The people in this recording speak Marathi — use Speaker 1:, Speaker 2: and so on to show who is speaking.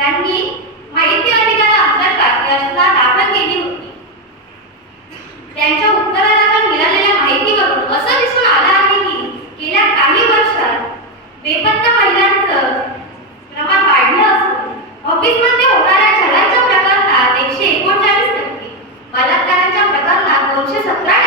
Speaker 1: त्यांनी माहिती अधिकार अंतर्गत रचना दाखल केली होती. त्यांच्या उत्तरादाखल मिळालेल्या माहितीवरून असं दिसून आलं आहे की गेल्या काही वर्षात बेपत्ता महिलांचं प्रमाण वाढलं असून ऑफिसमध्ये होणाऱ्या छळाच्या प्रकरणात एकशे एकोणचाळीस टक्के बलात्काराच्या प्रकरणात दोनशे सतरा